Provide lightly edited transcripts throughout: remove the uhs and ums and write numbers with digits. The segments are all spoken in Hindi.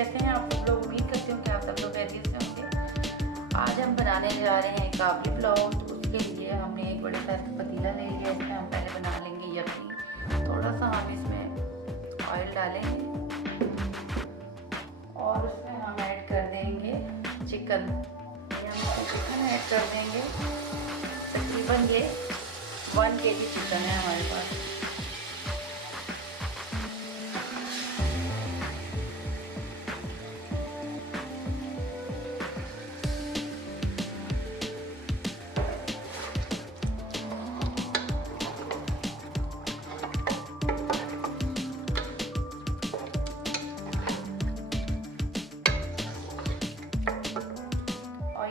कैसे हैं आप सब लोग? उम्मीद करती हूँ कि आप सब लोग खैरियत से होंगे। आज हम बनाने जा रहे हैं काबली पुलाव। तो उसके लिए हमने एक बड़े साइज का पतीला ले लिया। इसमें हम पहले बना लेंगे यखनी। थोड़ा सा हम इसमें ऑयल डालेंगे और उसमें हम ऐड कर देंगे चिकन। हम चिकन ऐड कर देंगे। तकरीबन ये 1 kg चिकन है हमारे पास।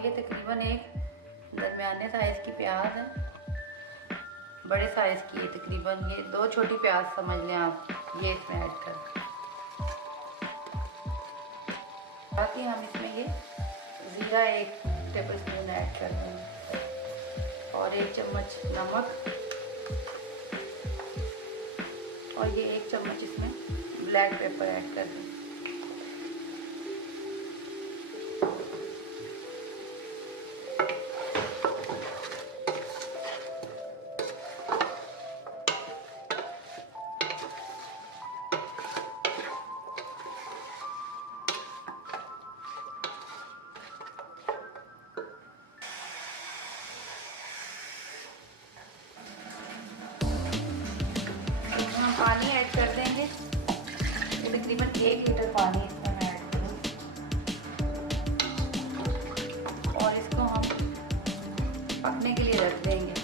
ये तकरीबन एक दरमियाने साइज़ की प्याज है, बड़े साइज़ की है तकरीबन। ये 2 छोटी प्याज समझ लें आप, ये इसमें ऐड कर। साथ ही हम इसमें ये ज़ीरा 1 टेबलस्पून ऐड कर देंगे और 1 चम्मच नमक और ये 1 चम्मच इसमें ब्लैक पेपर ऐड कर देंगे। पानी ऐड कर देंगे। ये तकरीबन 1 लीटर पानी इसमें मैं ऐड करूँगी और इसको हम पकने के लिए रख देंगे।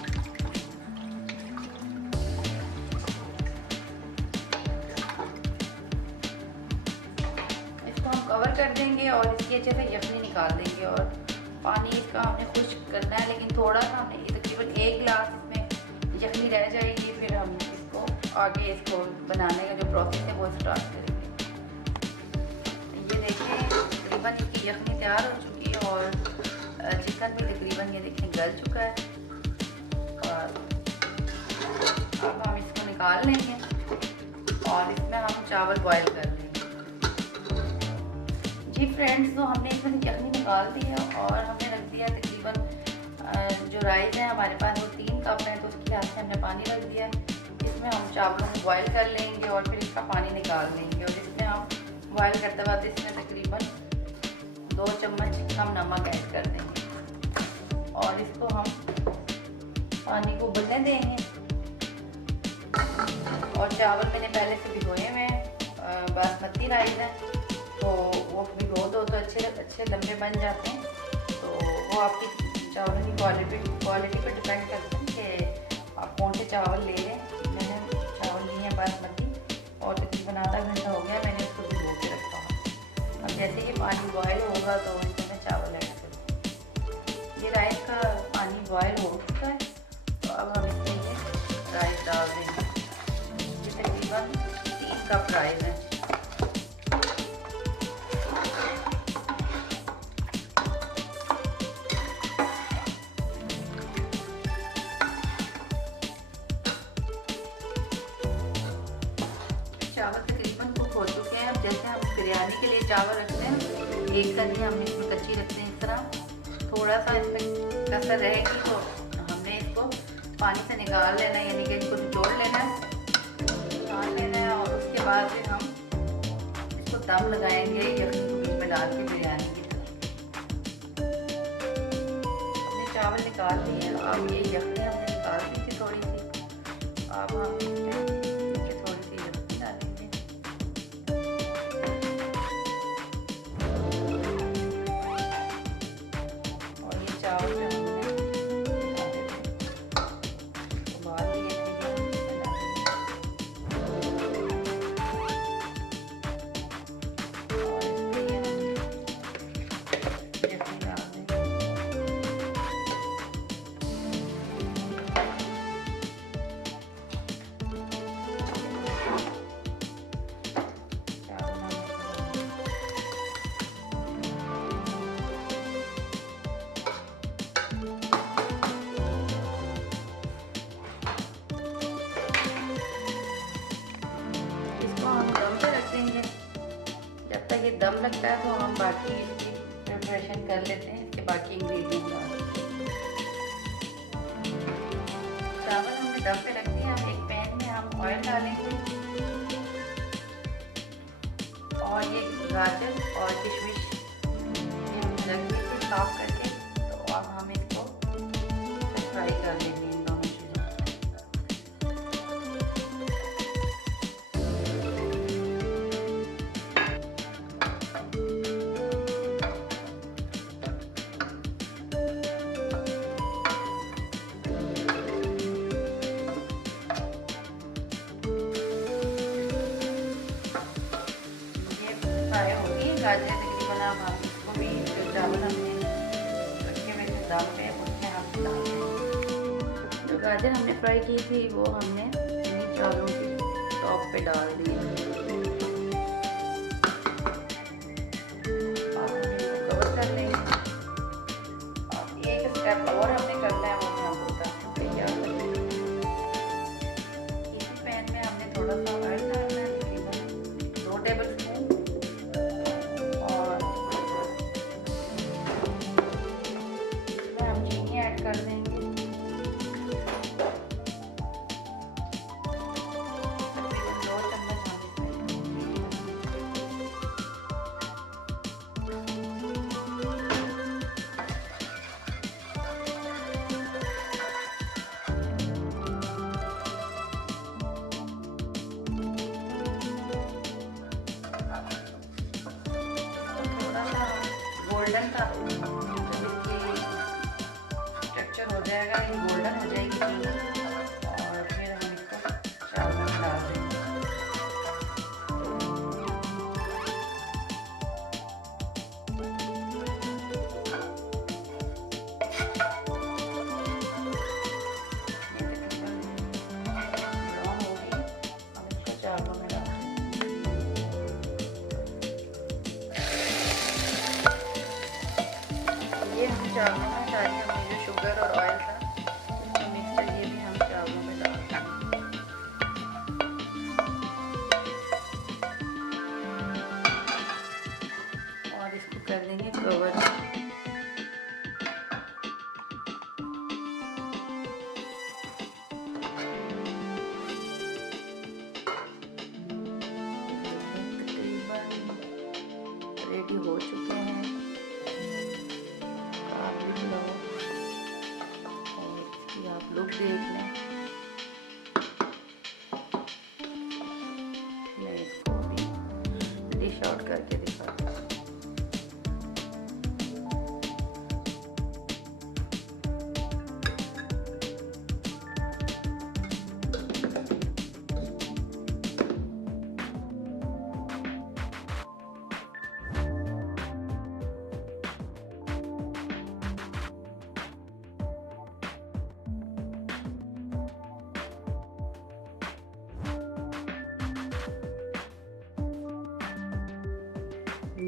इसको हम कवर कर देंगे और इसकी अच्छे से यखनी निकाल देंगे। और पानी इसका हमने खुश्क करना है, लेकिन थोड़ा सा हमने ये तकरीबन 1 गिलास इसमें यखनी रह जाएगी। फिर हम आगे इसको बनाने का जो प्रोसेस है वो स्टार्ट करेंगे। ये देखें तकरीबन इसकी यखनी तैयार हो चुकी है और चिकन भी तकरीबन ये देखें गल चुका है। और अब हम इसको निकाल लेंगे और इसमें हम चावल बॉईल कर लेंगे। जी फ्रेंड्स, तो हमने इसमें यखनी निकाल दी है और हमने रख दिया तकरीबन जो राइस है हमारे पास वो 3 कप है, तो उसके हिसाब से हमने पानी रख दिया। इसमें हम चावलों को बॉईल कर लेंगे और फिर इसका पानी निकाल लेंगे। और इसमें हम बॉईल करते वक्त इसमें तकरीबन 2 चम्मच हम नमक ऐड कर देंगे और इसको हम पानी को उबलने देंगे। और चावल मैंने पहले से भिगोए हुए हैं, बासमती राइस है तो वो भिगो दो तो अच्छे लंबे बन जाते हैं। तो वो आपकी चावलों की क्वालिटी पर डिपेंड करता है कि आप कौन से चावल ले लें। मैंने चावल लिए हैं बासमती और तकरीबन आधा घंटा हो गया मैंने इसको भिगो के रखा हुआ। अब जैसे ये पानी बॉयल होगा तो इसमें मैं चावल ऐड करूँगी। ये राइस का पानी बॉयल हो चुका है, तो अब हम इसमें ये राइस डाल देंगे। ये तकरीबन 3 कप राइस है। चावल तकरीबन कुक हो चुके हैं। अब जैसे हम बिरयानी के लिए चावल रखते हैं, एक कली हम इसमें कच्ची रखते हैं। इस तरह थोड़ा सा इसमें कसर रहेगी तो हमने इसको पानी से निकाल लेना है, यानी कि इसको निचोड़ लेना है, निकाल लेना है। और उसके बाद फिर हम इसको दम लगाएंगे यखनी को बीच में डाल के बिरयानी की तरह। हमने चावल निकाल लिए। अब ये यखनी हमने निकाल दी थी थोड़ी सी, अब हम चावल में हमने उबाल लिए ये दम लगता है तो हम बाकी इसकी प्रिपरेशन कर लेते हैं, इसके बाकी इंग्रेडिएंट डाल देते हैं। चावल हमने दम पे रख दिया। एक पैन में हम ऑयल डालेंगे और ये गाजर और किशमिश रख दी थी साफ करके, तो अब हम इसको फ्राई कर लेंगे इन दोनों चीज़ों फ्राई होगी गाजर तकरीबन। अब हम इसको भी जो चावल हमने रखे हुए थे दम पे उसमें हम डाल दें। जो गाजर हमने फ्राई की थी वो हमने इन्हीं चावलों की टॉप पे डाल दी। अब हम इसको कवर कर लेंगे। अब एक स्टेप और हमने करना है, वो मैं आपको बताती हूँ क्या करना है। इसी पैन में हमने थोड़ा सा ऑयल डालना है, तकरीबन 2 टेबल स्पून। कर देंगे तकरीबन 2 चम्मच थोड़ा सा गोल्डन का हो जाएगा, ये गोल्डन हो जाएगी और फिर हम इसको चावल में डाल देंगे। ब्राउन हो गई, हम इसको चावलों में डाल देंगे। ये हम चावलों में डालेंगे, हमने जो शुगर और ऑयल था इसको मिक्स कर, ये भी हम चावलों में डाल देंगे। और इसको कर देंगे कवर। रेडी हो चुके हैं आप लोग देख लें। मैं इसको भी डिश आउट करके दिखाती हूँ।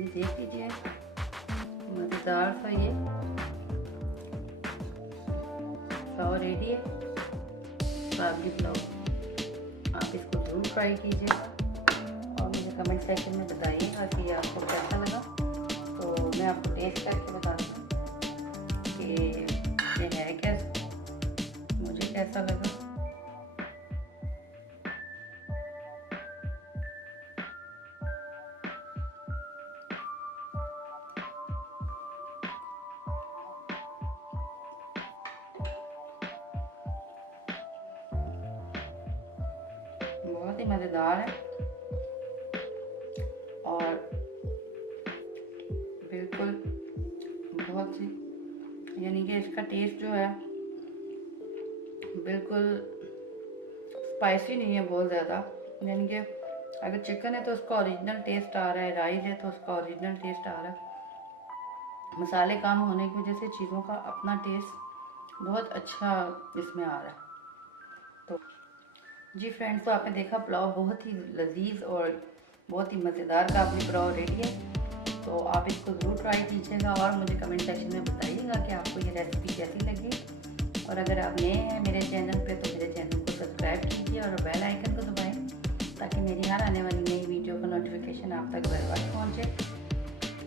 देख लीजिए मज़ेदार सा ये पुलाव रेडी है, राबड़ी पुलाव। आप इसको ज़रूर ट्राई कीजिएगा और मुझे कमेंट सेक्शन में बताइएगा कि आपको कैसा लगा। तो मैं आपको टेस्ट करके बताती हूँ कि ये है कैसा, मुझे कैसा लगा। बहुत ही मज़ेदार है और बिल्कुल बहुत सी, यानी कि इसका टेस्ट जो है बिल्कुल स्पाइसी नहीं है बहुत ज़्यादा। यानी कि अगर चिकन है तो उसका ओरिजिनल टेस्ट आ रहा है, राइस है तो उसका ओरिजिनल टेस्ट आ रहा है। मसाले कम होने की वजह से चीज़ों का अपना टेस्ट बहुत अच्छा इसमें आ रहा है। तो जी फ्रेंड्स, तो आपने देखा पुलाव बहुत ही लजीज और बहुत ही मज़ेदार का अपनी पुलाव रेडी है। तो आप इसको ज़रूर ट्राई कीजिएगा और मुझे कमेंट सेक्शन में बताइएगा कि आपको ये रेसिपी कैसी लगी। और अगर आप नए हैं मेरे चैनल पे तो मेरे चैनल को सब्सक्राइब कीजिए और बेल आइकन को दबाएं ताकि मेरी हर आने वाली नई वीडियो का नोटिफिकेशन आप तक बर वक्त पहुँचे।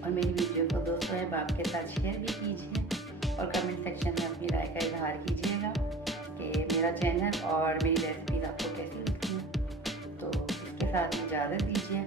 और मेरी वीडियो को दोस्तों अहबाब के साथ शेयर भी कीजिए और कमेंट सेक्शन में अपनी राय का इजहार कीजिएगा कि मेरा चैनल और मेरी रेसिपीज़ आपको कैसी लगती हैं। तो इसके साथ इजाज़त दीजिए।